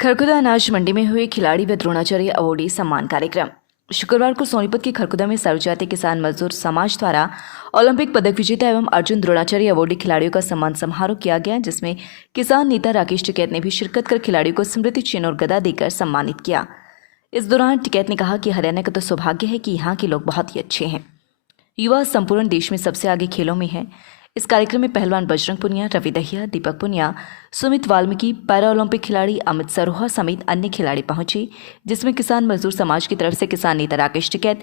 खरखुदा अनाज मंडी में हुए खिलाड़ी व द्रोणाचार्य अवॉर्डी सम्मान कार्यक्रम। शुक्रवार को सोनीपत के खरखुदा में सर्वजातीय किसान मजदूर समाज द्वारा ओलंपिक पदक विजेता एवं अर्जुन द्रोणाचार्य अवॉर्डी खिलाड़ियों का सम्मान समारोह किया गया, जिसमें किसान नेता राकेश टिकैत ने भी शिरकत कर खिलाड़ियों को स्मृति चिन्ह और गदा देकर सम्मानित किया। इस दौरान टिकैत ने कहा कि हरियाणा का तो सौभाग्य है कि यहाँ के लोग बहुत ही अच्छे हैं। युवा संपूर्ण देश में सबसे आगे खेलों में है। इस कार्यक्रम में पहलवान बजरंग पुनिया, रवि दहिया, दीपक पुनिया, सुमित वाल्मीकि, पैरा ओलंपिक खिलाड़ी अमित सरोहा समेत अन्य खिलाड़ी पहुंचे, जिसमें किसान मजदूर समाज की तरफ से किसान नेता राकेश टिकैत,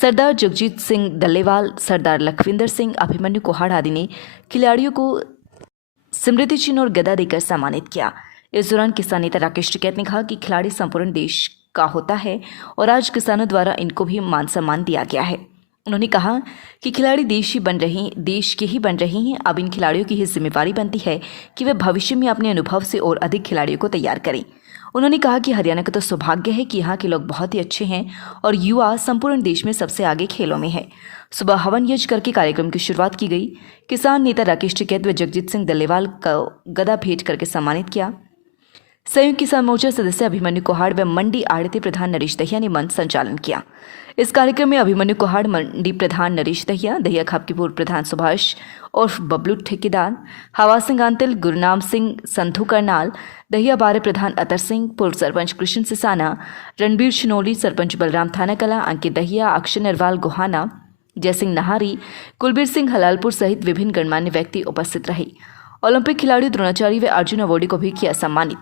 सरदार जगजीत सिंह डल्लेवाल, सरदार लखविंदर सिंह, अभिमन्यु कोहाड़ आदि ने खिलाड़ियों को स्मृति चिन्ह और गदा देकर सम्मानित किया। इस दौरान किसान नेता राकेश टिकैत ने कहा कि खिलाड़ी संपूर्ण देश का होता है और आज किसानों द्वारा इनको भी मान सम्मान दिया गया है। उन्होंने कहा कि खिलाड़ी देश के ही बन रहे हैं। अब इन खिलाड़ियों की ही जिम्मेवारी बनती है कि वे भविष्य में अपने अनुभव से और अधिक खिलाड़ियों को तैयार करें। उन्होंने कहा कि हरियाणा का तो सौभाग्य है कि यहाँ के लोग बहुत ही अच्छे हैं और युवा संपूर्ण देश में सबसे आगे खेलों में है। सुबह हवन यज्ञ करके कार्यक्रम की शुरुआत की गई। किसान नेता राकेश टिकैत व जगजीत सिंह डल्लेवाल को गदा भेंट करके सम्मानित किया। संयुक्त किसान मोर्चा सदस्य अभिमन्यु कोहाड़ व मंडी आड़ती प्रधान नरेश दहिया ने मंच संचालन किया। इस कार्यक्रम में अभिमन्यु कोहाड़, मंडी प्रधान नरेश दहिया, दहिया खाप के पूर्व प्रधान सुभाष और बबलू ठेकेदार, हवा सिंह आंतिल, गुरनाम सिंह संधू करनाल, दहिया बारे प्रधान अतर सिंह, पूर्व सरपंच कृष्ण सिसाना, रणबीर शिनोली, सरपंच बलराम थाना कला, अंकित दहिया, अक्षय नरवाल गोहाना, जयसिंह नहारी, कुलबीर सिंह हलालपुर सहित विभिन्न गणमान्य व्यक्ति उपस्थित रहे। ओलंपिक खिलाड़ी द्रोणाचार्य व अर्जुन अवॉर्डी को भी किया सम्मानित।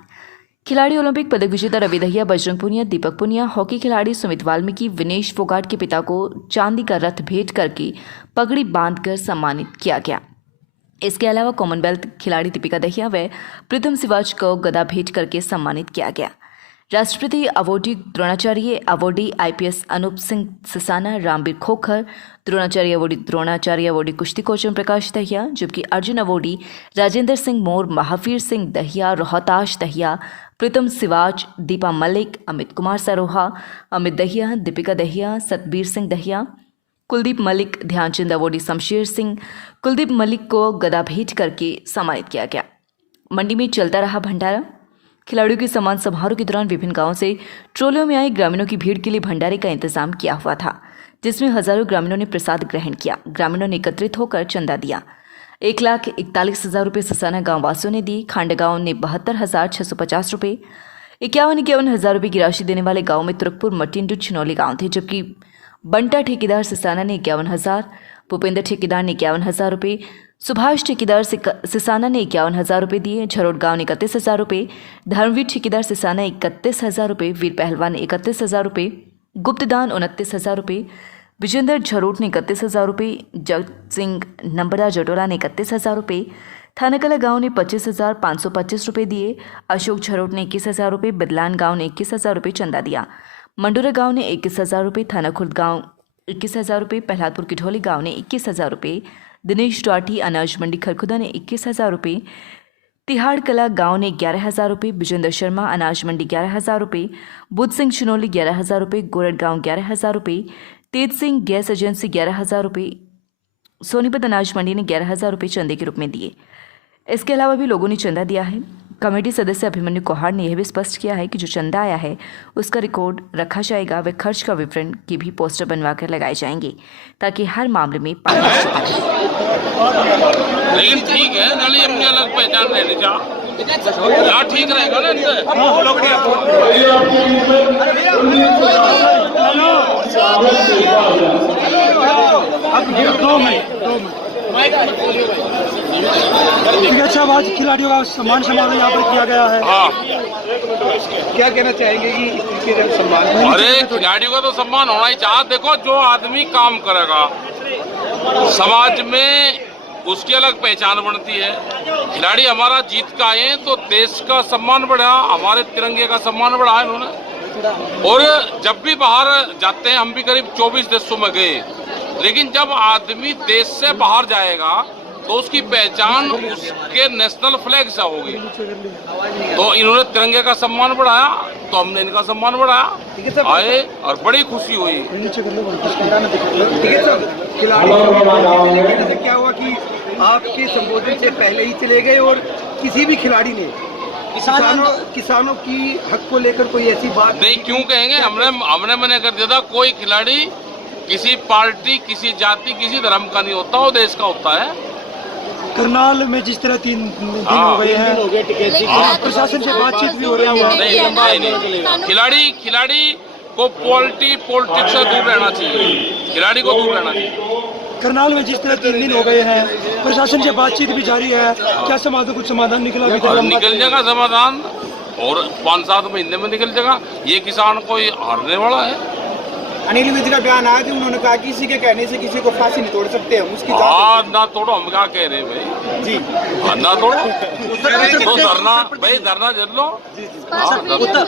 खिलाड़ी ओलंपिक पदक विजेता रवि दहिया, बजरंग पुनिया, दीपक पुनिया, हॉकी खिलाड़ी सुमित वाल्मीकि, विनेश फोगाट के पिता को चांदी का रथ भेंट करके पगड़ी बांधकर सम्मानित किया गया। इसके अलावा कॉमनवेल्थ खिलाड़ी दीपिका दहिया व प्रीतम सिवाच को गदा भेंट करके सम्मानित किया गया। राष्ट्रपति awardee Dronacharya awardee IPS Anoop Singh Sisana, Rambir Khokhar, Dronacharya awardee कुश्ती कोच प्रकाश दहिया, जबकि अर्जुन अवॉर्डी राजेंद्र सिंह मोर, महावीर सिंह दहिया, रोहताश दहिया, प्रीतम सिवाच, दीपा मलिक, अमित कुमार सरोहा, अमित दहिया, दीपिका दहिया, सतबीर सिंह दहिया, कुलदीप मलिक, ध्यानचंद अवॉर्डी शमशेर सिंह, कुलदीप मलिक को गदा भेंट करके सम्मानित किया गया। मंडी में चलता रहा भंडारा। खिलाड़ियों के सम्मान समारोह के दौरान विभिन्न गांवों से ट्रोलियों में आए ग्रामीणों की भीड़ के लिए भंडारे का इंतजाम किया हुआ था, जिसमें हजारों ग्रामीणों ने प्रसाद ग्रहण किया। ग्रामीणों ने एकत्रित होकर चंदा दिया। 1,41,000 रुपये सिसाना गांव वासियों ने दिए। खांडा गांव ने 72,650 रुपये। 51,000 रुपये की राशि देने वाले गाँव में तुरकपुर, मटिंडू, छिनौली गाँव थे, जबकि बंटा ठेकेदार सिसाना ने 51,000, भूपेंद्र ठेकेदार ने 51,000 रुपये, सुभाष ठेकेदार सिसाना ने 51,000 रुपये दिए। झरोट गांव ने 31,000 रुपये, धर्मवीर ठेकेदार सिसाना 31,000 रुपये, वीर पहलवान ने 31,000 रुपये, गुप्तदान 29,000 रुपये, विजेंद्र झरोट ने 31,000 रुपये, जग सिंह नंबरा जटोला ने 31,000 रुपये, थानाकला गांव ने 25,525 रुपये दिए। अशोक झरोट ने 21,000 रुपये, बदलान गांव ने 21,000 रुपये चंदा दिया। मंडोरा गांव ने 21,000 रुपये, थाना खुर्द गांव 21,000 रुपये, प्रहलादपुर किठौली गांव ने 21,000 रुपये, दिनेश टाटी अनाज मंडी खरखुदा ने 21,000 रुपये, तिहाड़ कला गांव ने 11,000 रुपये, विजेंद्र शर्मा अनाज मंडी 11,000 रुपये, बुद्ध सिंह चिनोली 11,000 रुपये, गोरड गांव 11,000 रुपये, तेज सिंह गैस एजेंसी 11,000 रुपये, सोनीपत अनाज मंडी ने 11,000 रुपये चंदे के रूप में दिए। इसके अलावा भी लोगों ने चंदा दिया है। कमेटी सदस्य अभिमन्यु कोहाड़ ने यह भी स्पष्ट किया है कि जो चंदा आया है उसका रिकॉर्ड रखा जाएगा व खर्च का विवरण के भी पोस्टर बनवाकर लगाए जाएंगे, ताकि हर मामले में पारदर्शिता रहे। लेकिन ठीक है, नाली अपनी अलग पहचान रहनी चाहिए, यहाँ ठीक रहेगा ना इनसे। अच्छा, आज खिलाड़ियों का सम्मान समारोह यहाँ पर किया गया है। हाँ, क्या कहना चाहेंगे कि इसके सम्मान? अरे खिलाड़ियों का तो सम्मान होना ही चाहिए। देखो, जो आदमी काम करेगा समाज में उसकी अलग पहचान बनती है। खिलाड़ी हमारा जीत का आए तो देश का सम्मान बढ़ा, हमारे तिरंगे का सम्मान बढ़ा इन्होंने। और जब भी बाहर जाते हैं, हम भी करीब 24 देशों में गए, लेकिन जब आदमी देश से बाहर जाएगा तो उसकी पहचान उसके नेशनल फ्लैग से होगी। तो इन्होंने तिरंगे का सम्मान बढ़ाया तो हमने इनका सम्मान बढ़ाया, आए और बड़ी खुशी हुई। क्या हुआ कि आपके संबोधन से पहले ही चले गए और किसी भी खिलाड़ी ने किसानों की हक को लेकर कोई ऐसी बात नहीं, क्यों कहेंगे? हमने मना कर दिया था। कोई खिलाड़ी किसी पार्टी, किसी जाति, किसी धर्म का नहीं होता, वो देश का होता है। करनाल में जिस तरह 3 दिन हो गए हैं, प्रशासन से बातचीत भी हो रही है। नहीं, खिलाड़ी को पॉलिटिक्स से दूर रहना चाहिए। खिलाड़ी को दूर रहना चाहिए। करनाल में जिस तरह 3 दिन हो गए हैं, प्रशासन से बातचीत भी जारी है, क्या कुछ समाधान निकला अभी और तक? निकल जाएगा समाधान, और 5-7 महीने में निकल जाएगा। ये किसान कोई हारने वाला है? अनिल विज का बयान आया कि उन्होंने कहा किसी के कहने से किसी को फांसी नहीं तोड़ सकते हम, उसकी ना तोड़ो, हम क्या कह रहे हैं भाई जी? ना तोड़ो तो धरना जल लो।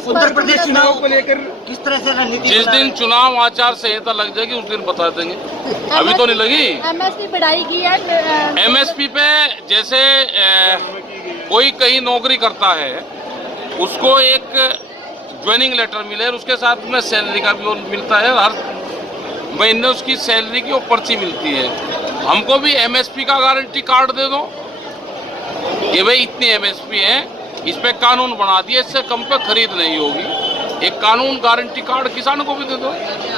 उत्तर प्रदेश चुनाव को लेकर किस तरह से रणनीति? जिस दिन चुनाव आचार संहिता लग जाएगी उस दिन बता देंगे। अभी तो नहीं लगी। एमएसपी बढ़ाई की है। एमएसपी पे जैसे कोई कहीं नौकरी करता है, उसको एक ज्वाइनिंग लेटर मिले और उसके साथ में सैलरी का भी वो मिलता है। हर महीने उसकी सैलरी की वो पर्ची मिलती है। हमको भी एमएसपी का गारंटी कार्ड दे दो कि भाई इतनी एमएसपी है, इस पे कानून बना दिए, इससे कम पे खरीद नहीं होगी। एक कानून गारंटी कार्ड किसान को भी दे दो।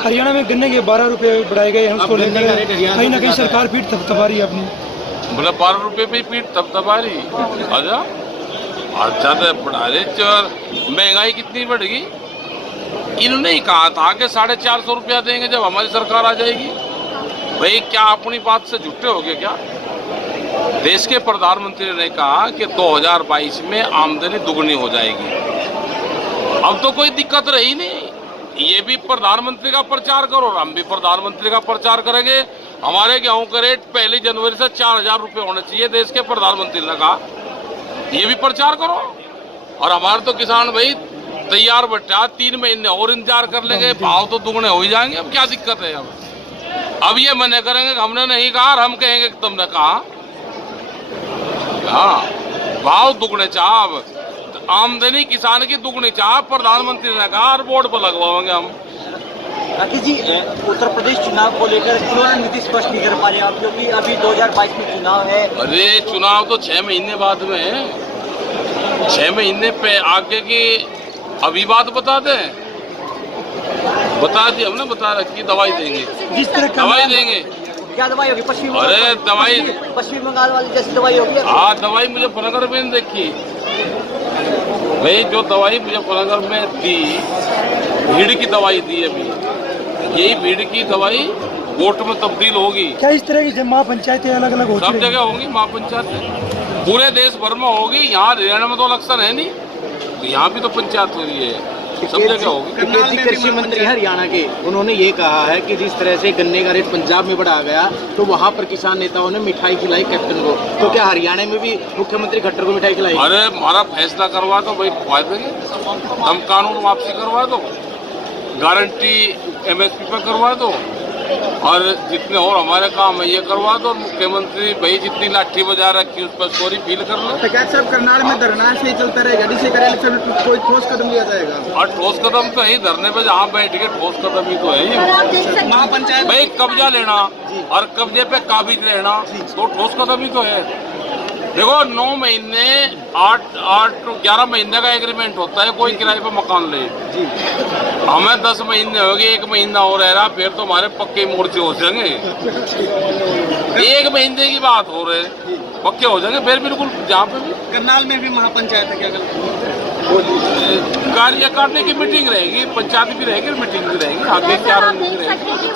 हरियाणा में गन्ने के 12 रुपए बढ़ाए गए हैं, उसको लेकर कहीं ना कहीं सरकार पीठ थपथपा रही है अपनी। बोले 12 रुपये पे पीठ थपथपा रही। अच्छा तो बढ़ा रहे, महंगाई कितनी बढ़ गई? इन्होंने ही कहा था कि 450 रुपया देंगे जब हमारी सरकार आ जाएगी। भाई क्या अपनी बात से झूठे हो गए क्या? देश के प्रधानमंत्री ने कहा कि 2022 में आमदनी दुगनी हो जाएगी। अब तो कोई दिक्कत रही नहीं। ये भी प्रधानमंत्री का प्रचार करो, हम भी प्रधानमंत्री का प्रचार करेंगे। हमारे गेहूं का रेट 1 जनवरी से 4000 रुपये होना चाहिए, देश के प्रधानमंत्री ने कहा। ये भी प्रचार करो। और हमारे तो किसान भाई तैयार बैठा, 3 महीने और इंतजार कर लेंगे, भाव तो दुगने हो ही जाएंगे। अब क्या दिक्कत है? अब ये मना करेंगे कि हमने नहीं कहा, और हम कहेंगे कि तुमने कहा। हाँ, भाव दुगने चाह, आमदनी किसान की दुगनी चाह, प्रधानमंत्री ने कहा, और बोर्ड पर लगवाएंगे हम। राकेश जी, उत्तर प्रदेश चुनाव को लेकर क्यों नीति स्पष्ट नहीं कर पा रहे आप, क्योंकि अभी 2022 में चुनाव है? अरे चुनाव तो 6 महीने बाद में है। 6 महीने पे आगे की अभी बात बता दें? बता दी हमने, बता रखी। दवाई देंगे, जिस तरह दवाई देंगे। क्या दवाई होगी? पश्चिम बंगाल वाली जैसी दवाई होगी? हाँ, दवाई मुजफ्फरनगर में देखी भाई। जो दवाई मुजफ्फरनगर में दी, भीड़ की दवाई दी अभी, यही भीड़ की दवाई वोट में तब्दील होगी। क्या इस तरह की महापंचायतें अलग अलग होती सब जगह होंगी महापंचायतें, पूरे देश भर में होगी। यहाँ हरियाणा में तो इलेक्शन है नहीं, तो यहाँ भी तो पंचायत हो रही है, सब जगह होगी। कृषि मंत्री हरियाणा के, उन्होंने ये कहा है कि जिस तरह से गन्ने का रेट पंजाब में बढ़ा गया, तो वहाँ पर किसान नेताओं ने मिठाई खिलाई कैप्टन को। तो क्या हरियाणा में भी मुख्यमंत्री खट्टर को मिठाई खिलाई? अरे हमारा फैसला करवा दो भाई, खवा देंगे हम। कानून वापसी करवा दो, गारंटी एमएसपी पे करवा दो, और जितने और हमारे काम है ये करवा दो। मुख्यमंत्री भाई जितनी लाठी बजा रखी उस पर सॉरी फील कर लो। क्या साहब, करनाल में धरना से ही चलता रहेगा? जिसे करें कोई ठोस कदम लिया जाएगा? और ठोस कदम तो है, धरने पे जहाँ बैठ के ठोस कदम ही तो है। महापंचायत भाई कब्जा लेना और कब्जे पे काबिज रहना तो ठोस कदम ही तो है। देखो 9 महीने 11 महीने का एग्रीमेंट होता है कोई किराए पे मकान ले। हमें 10 महीने हो गए, 1 महीना और रह रहा, फिर तो हमारे पक्के मोर्चे हो जाएंगे। 1 महीने की बात हो रहे, पक्के हो जाएंगे फिर बिल्कुल। जहाँ पे भी करनाल में भी महापंचायत है, क्या कार्यकारिणी की मीटिंग रहेगी, पंचायत भी रहेगी, मीटिंग भी रहेगी। आगे क्या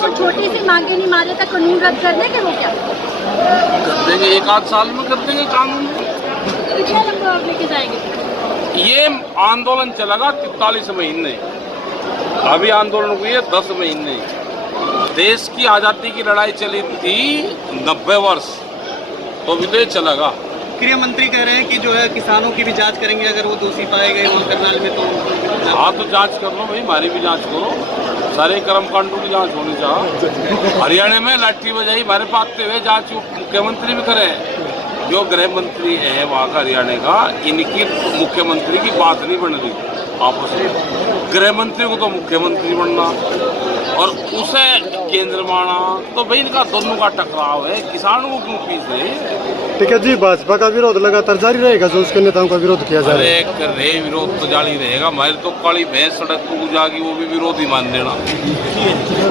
छोटी सी मांगे नहीं मारे तक कानून रद्द कर देंगे, वो क्या कर देंगे? 1-8 साल में कर देंगे कानून। कितना लंबा लेके जाएंगे? ये आंदोलन चलेगा 43 महीने। अभी आंदोलन हुई है 10 महीने। देश की आज़ादी की लड़ाई चली थी 90 वर्ष, तो अभी तो ये चलेगा। गृह मंत्री कह रहे हैं कि जो है किसानों की भी जांच करेंगे, अगर वो दोषी पाए गए वहाँ करनाल में तो। हाँ तो जांच कर लो भाई, हमारी भी जांच करो, सारे कर्मकांडों की जांच होनी चाहिए। हरियाणा में लाठी बजाई हमारे पाते हुए जांच मुख्यमंत्री भी करे। जो गृह मंत्री है वहाँ का हरियाणा का, इनकी मुख्यमंत्री की बात नहीं बन रही आपस में। गृह मंत्री को तो मुख्यमंत्री बनना और उसे केंद्र माना, तो भाई इनका दोनों का टकराव है। किसानों को क्यों पीछे? ठीक है जी, भाजपा का विरोध लगातार जारी रहेगा जो उसके नेताओं का विरोध किया जा रहा है। अरे कर रहे विरोध तो जारी रहेगा। हमारी तो काली भैंस सड़क को जाएगी, वो भी विरोध ही मान देना।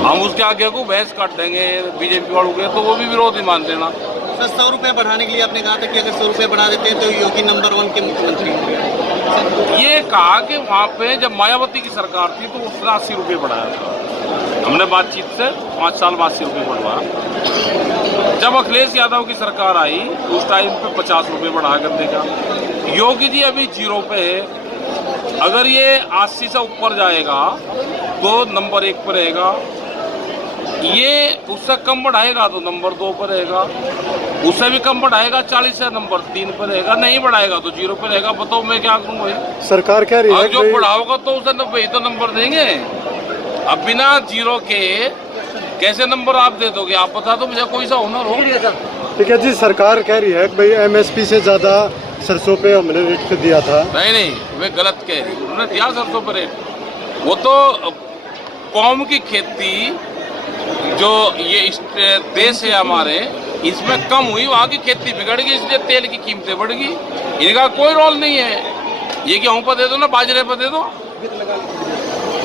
हम उसके आगे को भैंस काट देंगे बीजेपी वालों के, तो वो भी विरोध ही मान देना। सर 100 रुपये बढ़ाने के लिए आपने कहा था कि अगर 100 रुपये बढ़ा देते हैं तो योगी नंबर 1 के मुख्यमंत्री होंगे। ये कहा कि वहाँ पे जब मायावती की सरकार थी तो उसने 80 रुपये बढ़ाया था। हमने बातचीत से 5 साल बाद 80 रुपये बढ़वाया। जब अखिलेश यादव की सरकार आई उस टाइम पे 50 रुपये बढ़ा कर देगा। योगी जी अभी 0 पे है। अगर ये 80 से ऊपर जाएगा तो नंबर 1 पर रहेगा। ये उससे कम बढ़ाएगा तो नंबर 2 पर रहेगा। उससे भी कम बढ़ाएगा 40 से नंबर 3 पर रहेगा। नहीं बढ़ाएगा तो 0 पर रहेगा। बताओ मैं क्या करूँ भाई? सरकार कह रही है जो बढ़ाओगा तो उसे 90 तो नंबर देंगे। अब बिना 0 के कैसे नंबर आप दे दोगे? आप बता दो मुझे, कोई सा हुनर हो। ठीक है जी, सरकार कह रही है कि भाई MSP से ज्यादा सरसों पे हमने रेट पे दिया था। नहीं, वे गलत कह रही। उन्होंने दिया सरसों पर रेट। वो तो कौम की खेती जो ये देश है हमारे, इसमें कम हुई, वहाँ की खेती बिगड़ गई, इसलिए तेल की कीमतें बढ़ गई। इनका कोई रोल नहीं है। ये गेहूं पर दे दो ना, बाजरे पर दे दो,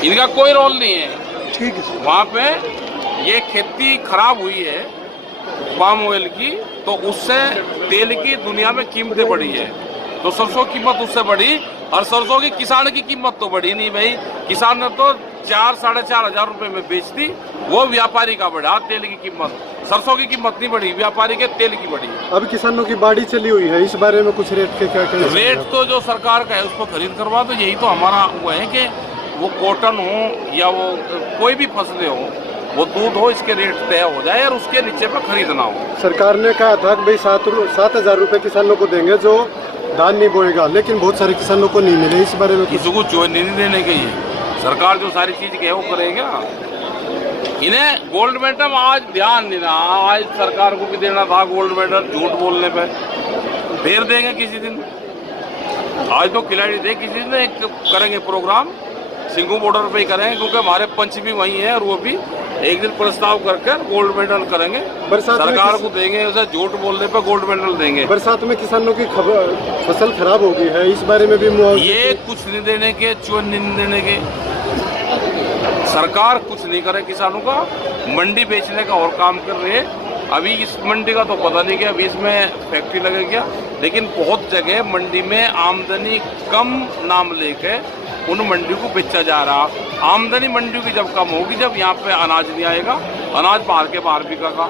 इनका कोई रोल नहीं है। ठीक है। वहाँ पे ये खेती खराब हुई है पाम ऑयल की, तो उससे तेल की दुनिया में कीमतें बढ़ी है। तो सरसों की कीमत उससे बढ़ी, और सरसों की किसान की कीमत तो बढ़ी नहीं भाई। किसान ने तो 4-4.5 हजार रुपए में बेच दी, वो व्यापारी का बढ़ा तेल की कीमत। सरसों की कीमत नहीं बढ़ी, व्यापारी के तेल की बढ़ी। अभी किसानों की बाड़ी चली हुई है, इस बारे में कुछ रेट के क्या कहना है? रेट तो जो सरकार का है उसको खरीद करवा, तो यही तो हमारा वो है कि वो कॉटन हो या वो कोई भी फसलें हो, वो दूध हो, इसके रेट तय हो जाए और उसके नीचे पे खरीदना हो। सरकार ने कहा था कि भाई 7,000 रुपए किसानों को देंगे जो धान नहीं बोएगा, लेकिन बहुत सारे किसानों को नहीं मिले। इस बारे में किसी को जो नहीं देने के लिए सरकार जो सारी चीज कहे वो करेगा। इन्हें गोल्ड मेडल आज ध्यान नहीं रहा। आज सरकार को भी देना था गोल्ड मेडल, झूठ बोलने पे। फिर देंगे किसी दिन। आज तो खिलाड़ी दे, किसी दिन एक करेंगे प्रोग्राम सिंघू बॉर्डर पे ही करेंगे, क्योंकि हमारे पंच भी वही है, और वो भी एक दिन प्रस्ताव करके गोल्ड मेडल करेंगे। सरकार को देंगे, उसे झूठ बोलने पे गोल्ड मेडल देंगे। बरसात में किसानों की फसल खराब हो गई है, इस बारे में भी ये कुछ नहीं देने के, चून नहीं देने के। सरकार कुछ नहीं करे किसानों का, मंडी बेचने का और काम कर रहे हैं। अभी इस मंडी का तो पता नहीं कि अभी इसमें फैक्ट्री लगे क्या, लेकिन बहुत जगह मंडी में आमदनी कम नाम लेके उन मंडी को बेचा जा रहा। आमदनी मंडी की जब कम होगी, जब यहाँ पे अनाज नहीं आएगा, अनाज बाहर के बाहर बिकेगा,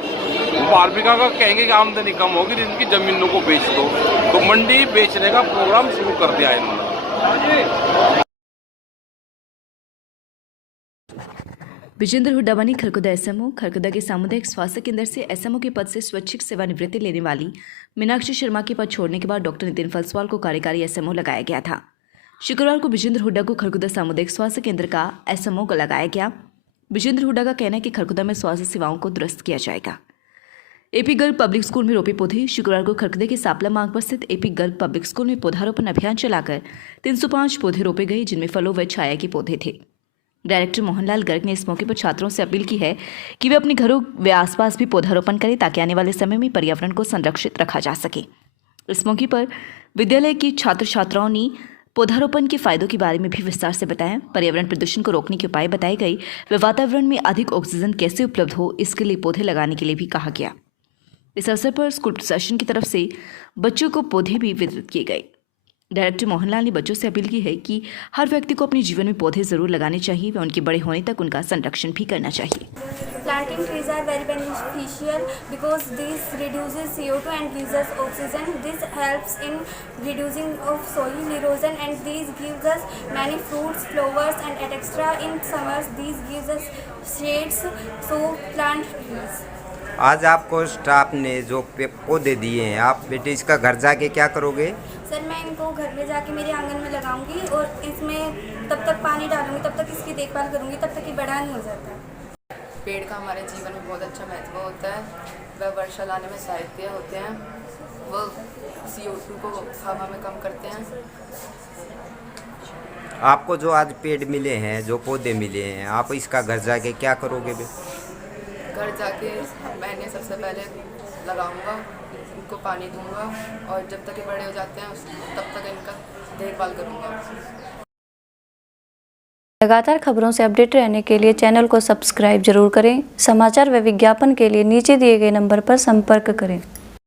बाहर बिकेगा, कहेंगे कि आमदनी कम होगी, इनकी जमीनों को बेच दो। तो मंडी बेचने का प्रोग्राम शुरू कर दिया इन्होंने। विजेंद्र हुड्डा बनी खरकुदा एसएमओ। खरकुदा के सामुदायिक स्वास्थ्य केंद्र से एसएमओ के पद से स्वैच्छिक सेवानिवृत्ति लेने वाली मीनाक्षी शर्मा के पद छोड़ने के बाद डॉक्टर नितिन फलसवाल को कार्यकारी एसएमओ लगाया गया था। शुक्रवार को विजेंद्र हुड्डा को खरकुदा सामुदायिक स्वास्थ्य केंद्र का एसएमओ को लगाया गया। विजेंद्र हुड्डा का कहना है कि खरकुदा में स्वास्थ्य सेवाओं को दुरुस्त किया जाएगा। एपी गर्ल पब्लिक स्कूल में रोपे पौधे। शुक्रवार को खरकुदा के सापला मार्ग पर स्थित एपी गर्ल पब्लिक स्कूल में पौधारोपण अभियान चलाकर 305 पौधे रोपे गए, जिनमें फलों व छाया के पौधे थे। डायरेक्टर मोहनलाल गर्ग ने इस मौके पर छात्रों से अपील की है कि वे अपने घरों व आसपास भी पौधारोपण करें, ताकि आने वाले समय में पर्यावरण को संरक्षित रखा जा सके। इस मौके पर विद्यालय की छात्र छात्राओं ने पौधारोपण के फायदों के बारे में भी विस्तार से बताया। पर्यावरण प्रदूषण को रोकने के उपाय बताए गए व वातावरण में अधिक ऑक्सीजन कैसे उपलब्ध हो, इसके लिए पौधे लगाने के लिए भी कहा गया। इस अवसर पर स्कूल प्रशासन की तरफ से बच्चों को पौधे भी वितरित किए गए। डायरेक्टर मोहनलाल ने बच्चों से अपील की है कि हर व्यक्ति को अपने जीवन में पौधे जरूर लगाने चाहिए व उनके बड़े होने तक उनका संरक्षण भी करना चाहिए। Planting trees are very beneficial because this reduces CO2 and gives us oxygen. This helps in reducing of soil erosion, and these gives us many fruits, flowers, and extra in summers. These gives us shades. So plant trees. आज आपको staff ने जो पौधे दिए हैं, आप बेटे इसका घर जाके क्या करोगे? सर मैं इनको घर में जाके मेरे आंगन में लगाऊंगी और इसमें तब तक पानी डालूंगी, तब तक इसकी देखभाल करूंगी, तब तक ये बड़ा नहीं हो जाता। पेड़ का हमारे जीवन में बहुत अच्छा महत्व होता है। वह वर्षा लाने में सहायक होते हैं, वो CO2 को हवा में कम करते हैं। आपको जो आज पेड़ मिले हैं, जो पौधे मिले हैं, आप इसका घर जाके क्या करोगे? घर जाके मैंने सबसे पहले लगाऊंगा, इनको पानी दूंगा और जब तक ये बड़े हो जाते हैं तब तक इनका देखभाल करूँगा। लगातार खबरों से अपडेट रहने के लिए चैनल को सब्सक्राइब जरूर करें। समाचार व विज्ञापन के लिए नीचे दिए गए नंबर पर संपर्क करें।